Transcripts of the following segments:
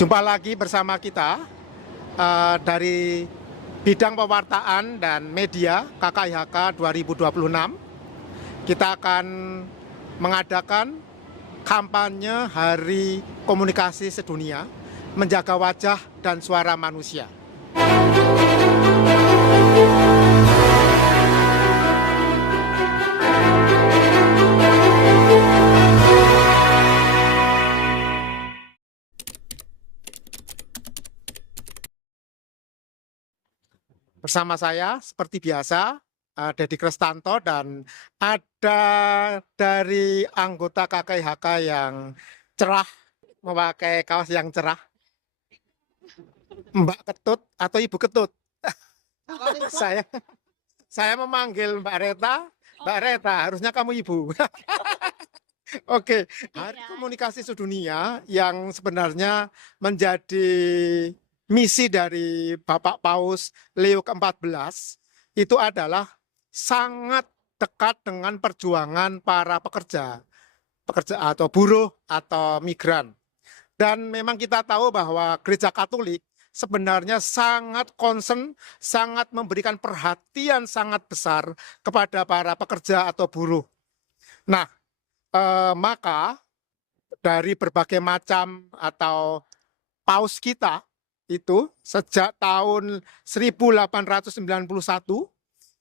Jumpa lagi bersama kita dari bidang pewartaan dan media KKIHK 2026. Kita akan mengadakan kampanye Hari Komunikasi Sedunia, menjaga wajah dan suara manusia. Bersama saya seperti biasa Dedi Krestanto, dan ada dari anggota KKIHK yang cerah, memakai kaos yang cerah, Mbak Ketut atau Ibu Ketut. Saya saya memanggil Mbak Reta. Mbak Reta, harusnya kamu Ibu. Oke, Hari Komunikasi Sedunia yang sebenarnya menjadi misi dari Bapak Paus Leo ke-14 itu adalah sangat dekat dengan perjuangan para pekerja atau buruh atau migran. Dan memang kita tahu bahwa Gereja Katolik sebenarnya sangat concern, sangat memberikan perhatian sangat besar kepada para pekerja atau buruh. Nah, maka dari berbagai macam atau paus kita itu sejak tahun 1891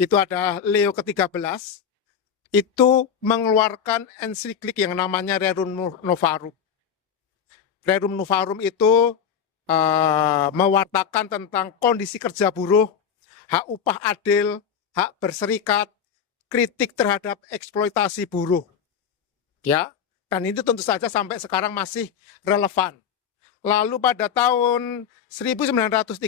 itu ada Leo ke-13 itu mengeluarkan ensiklik yang namanya Rerum Novarum. Rerum Novarum itu mewartakan tentang kondisi kerja buruh, hak upah adil, hak berserikat, kritik terhadap eksploitasi buruh. Ya, dan itu tentu saja sampai sekarang masih relevan. Lalu pada tahun 1931,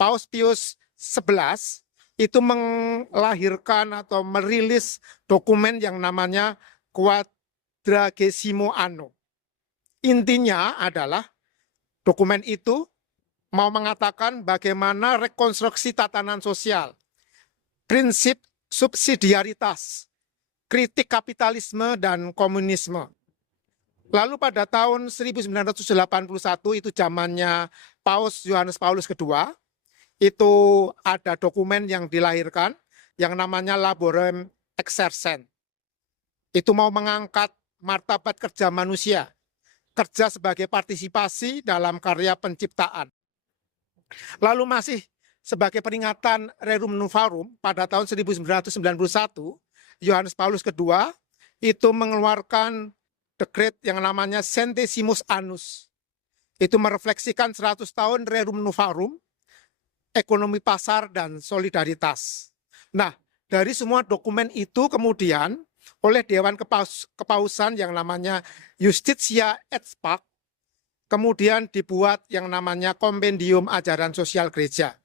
Paus Pius XI itu melahirkan atau merilis dokumen yang namanya Quadragesimo Anno. Intinya adalah dokumen itu mau mengatakan bagaimana rekonstruksi tatanan sosial, prinsip subsidiaritas, kritik kapitalisme dan komunisme. Lalu pada tahun 1981 itu zamannya Paus Yohanes Paulus II, itu ada dokumen yang dilahirkan yang namanya Laborem Exercens. Itu mau mengangkat martabat kerja manusia, kerja sebagai partisipasi dalam karya penciptaan. Lalu masih sebagai peringatan Rerum Novarum pada tahun 1991, Yohanes Paulus II itu mengeluarkan dekret yang namanya Centesimus Annus. Itu merefleksikan 100 tahun Rerum Novarum, ekonomi pasar dan solidaritas. Nah, dari semua dokumen itu kemudian oleh Dewan Kepausan yang namanya Justitia et Pax, kemudian dibuat yang namanya Kompendium Ajaran Sosial Gereja,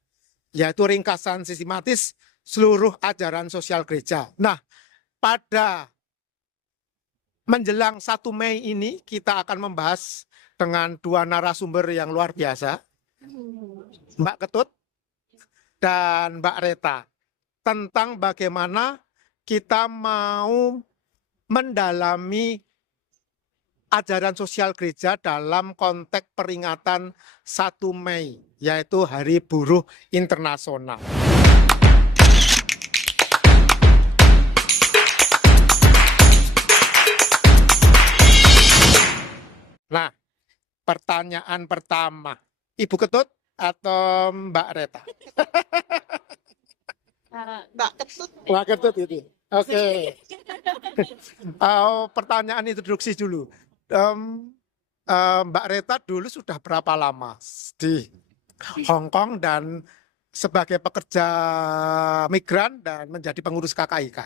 yaitu ringkasan sistematis seluruh ajaran sosial gereja. Nah, pada menjelang 1 Mei ini kita akan membahas dengan dua narasumber yang luar biasa, Mbak Ketut dan Mbak Reta, tentang bagaimana kita mau mendalami ajaran sosial gereja dalam konteks peringatan 1 Mei, yaitu Hari Buruh Internasional. Nah, pertanyaan pertama, Ibu Ketut atau Mbak Reta? Mbak Ketut. Mbak Ketut itu. Oke. Pertanyaan introduksi dulu. Mbak Reta dulu sudah berapa lama di Hong Kong dan sebagai pekerja migran dan menjadi pengurus KKIK?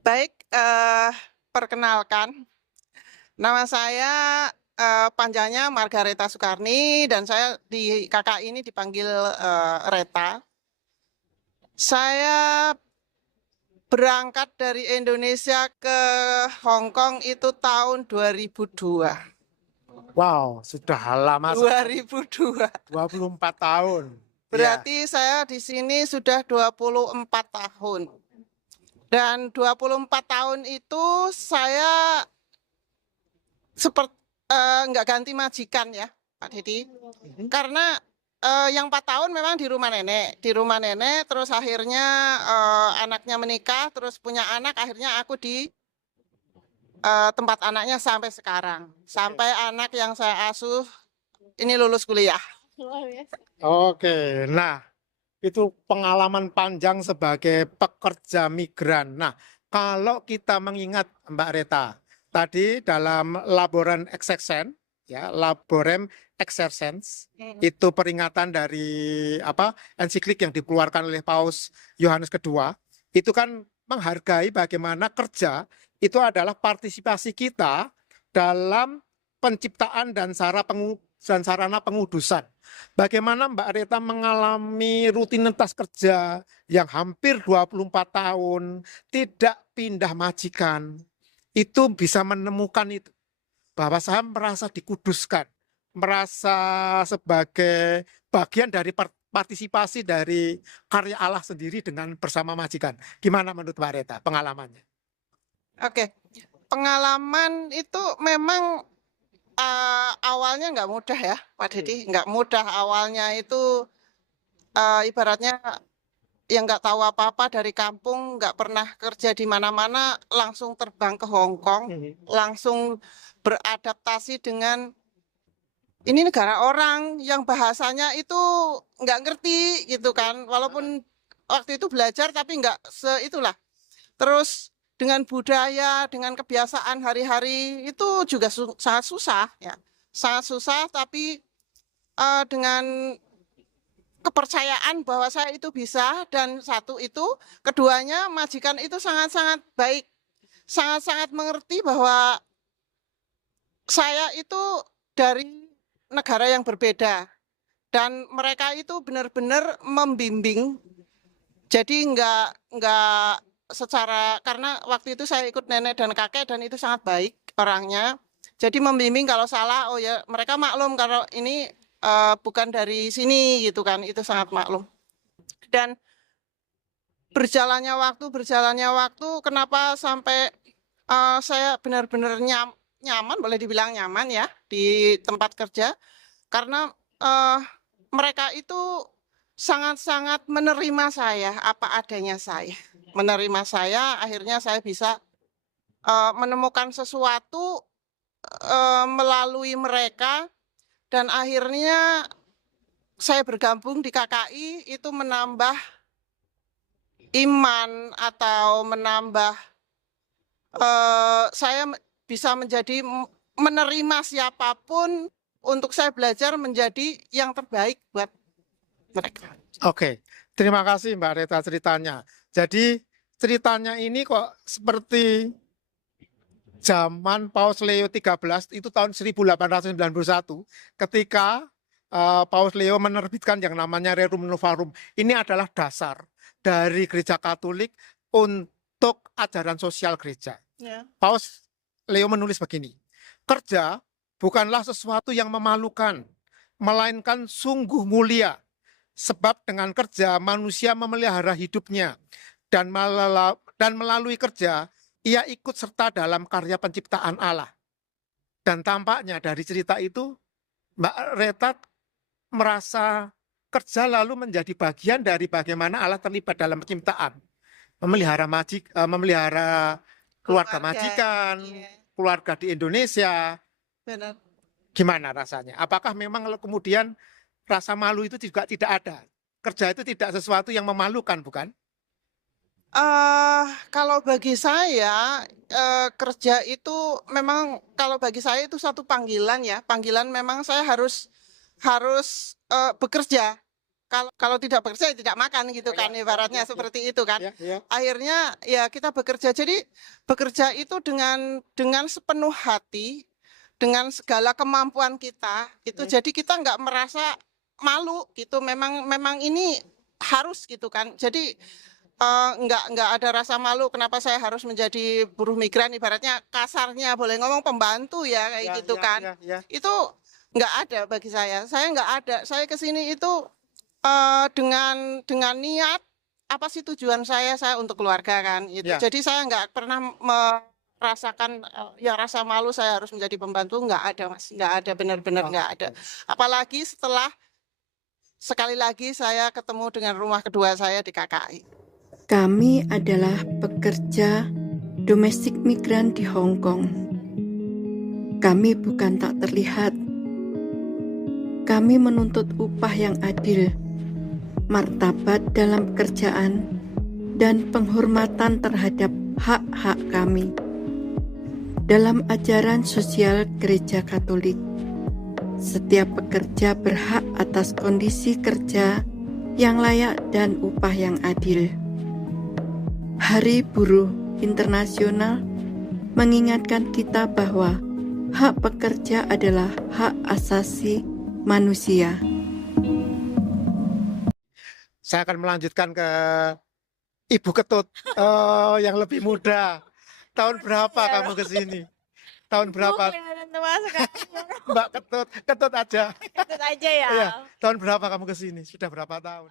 Baik, perkenalkan. Nama saya panjangnya Margareta Soekarni dan saya di KKI ini dipanggil Reta. Saya berangkat dari Indonesia ke Hong Kong itu tahun 2002. Wow, sudah lama. 2002. 24 tahun. Berarti saya di sini sudah 24 tahun. Dan 24 tahun itu saya nggak ganti majikan ya, Pak Dedi. Karena yang 4 tahun memang di rumah nenek, terus akhirnya anaknya menikah, terus punya anak, akhirnya aku di tempat anaknya sampai sekarang, sampai anak yang saya asuh ini lulus kuliah. Oke, nah itu pengalaman panjang sebagai pekerja migran. Nah, kalau kita mengingat Mbak Reta, tadi dalam laboran exercens, ya, laborem exercens, itu peringatan dari ensiklik yang dikeluarkan oleh Paus Yohanes Kedua, itu kan menghargai bagaimana kerja itu adalah partisipasi kita dalam penciptaan dan sarana pengudusan. Bagaimana Mbak Reta mengalami rutinitas kerja yang hampir 24 tahun, tidak pindah majikan, itu bisa menemukan itu. Bahwa saya merasa dikuduskan, merasa sebagai bagian dari partisipasi dari karya Allah sendiri dengan bersama majikan. Gimana menurut Mbak Reta pengalamannya? Oke, pengalaman itu memang awalnya nggak mudah ya, Pak Dedi. Nggak mudah awalnya itu ibaratnya yang nggak tahu apa-apa dari kampung, nggak pernah kerja di mana-mana, langsung terbang ke Hong Kong, langsung beradaptasi dengan ini negara orang yang bahasanya itu nggak ngerti gitu kan. Walaupun waktu itu belajar tapi nggak seitulah. Terus dengan budaya, dengan kebiasaan hari-hari itu juga sangat susah ya. Sangat susah tapi dengan kepercayaan bahwa saya itu bisa, dan satu itu, keduanya majikan itu sangat-sangat baik. Sangat-sangat mengerti bahwa saya itu dari negara yang berbeda dan mereka itu benar-benar membimbing. Jadi enggak secara, karena waktu itu saya ikut nenek dan kakek dan itu sangat baik orangnya. Jadi membimbing kalau salah, oh ya mereka maklum kalau ini bukan dari sini gitu kan, itu sangat maklum. Dan berjalannya waktu, kenapa sampai saya benar-benar nyaman, boleh dibilang nyaman ya di tempat kerja, karena mereka itu sangat-sangat menerima saya apa adanya saya. Menerima saya, akhirnya saya bisa menemukan sesuatu melalui mereka, dan akhirnya saya bergabung di KKI itu menambah iman atau menambah saya bisa menjadi menerima siapapun untuk saya belajar menjadi yang terbaik buat mereka. Oke, terima kasih Mbak Reta ceritanya. Jadi ceritanya ini kok seperti zaman Paus Leo XIII itu tahun 1891 ketika Paus Leo menerbitkan yang namanya Rerum Novarum. Ini adalah dasar dari Gereja Katolik untuk ajaran sosial gereja. Ya. Paus Leo menulis begini, kerja bukanlah sesuatu yang memalukan, melainkan sungguh mulia. Sebab dengan kerja manusia memelihara hidupnya, dan melalui kerja ia ikut serta dalam karya penciptaan Allah. Dan tampaknya dari cerita itu Mbak Reta merasa kerja lalu menjadi bagian dari bagaimana Allah terlibat dalam penciptaan, memelihara keluarga majikan, keluarga di Indonesia. Benar. Gimana rasanya? Apakah memang kemudian rasa malu itu juga tidak ada? Kerja itu tidak sesuatu yang memalukan, bukan? Kalau bagi saya kerja itu memang, kalau bagi saya itu satu panggilan ya. Panggilan, memang saya harus bekerja. Kalau tidak bekerja tidak makan gitu kan, ibaratnya seperti itu kan. Akhirnya ya kita bekerja. Jadi bekerja itu dengan sepenuh hati, dengan segala kemampuan kita itu. Jadi kita nggak merasa malu gitu. Memang ini harus gitu kan. Jadi nggak ada rasa malu kenapa saya harus menjadi buruh migran, ibaratnya kasarnya boleh ngomong pembantu ya kayak gitu kan. Itu nggak ada bagi saya nggak ada. Saya kesini itu dengan niat apa sih tujuan saya untuk keluarga kan itu. Jadi saya nggak pernah rasakan ya rasa malu saya harus menjadi pembantu, nggak ada Mas, nggak ada, benar-benar nggak ada. Apalagi setelah sekali lagi saya ketemu dengan rumah kedua saya di KKI. Kami adalah pekerja domestik migran di Hong Kong. Kami bukan tak terlihat. Kami menuntut upah yang adil, martabat dalam pekerjaan, dan penghormatan terhadap hak-hak kami. Dalam ajaran sosial Gereja Katolik, setiap pekerja berhak atas kondisi kerja yang layak dan upah yang adil. Hari Buruh Internasional mengingatkan kita bahwa hak pekerja adalah hak asasi manusia. Saya akan melanjutkan ke Ibu Ketut yang lebih muda. Tahun berapa kamu ke sini? Tahun berapa? Kelihatan tua sekali. Mbak Ketut, Ketut aja. Ikut aja ya. Iya, tahun berapa kamu ke sini? Sudah berapa tahun?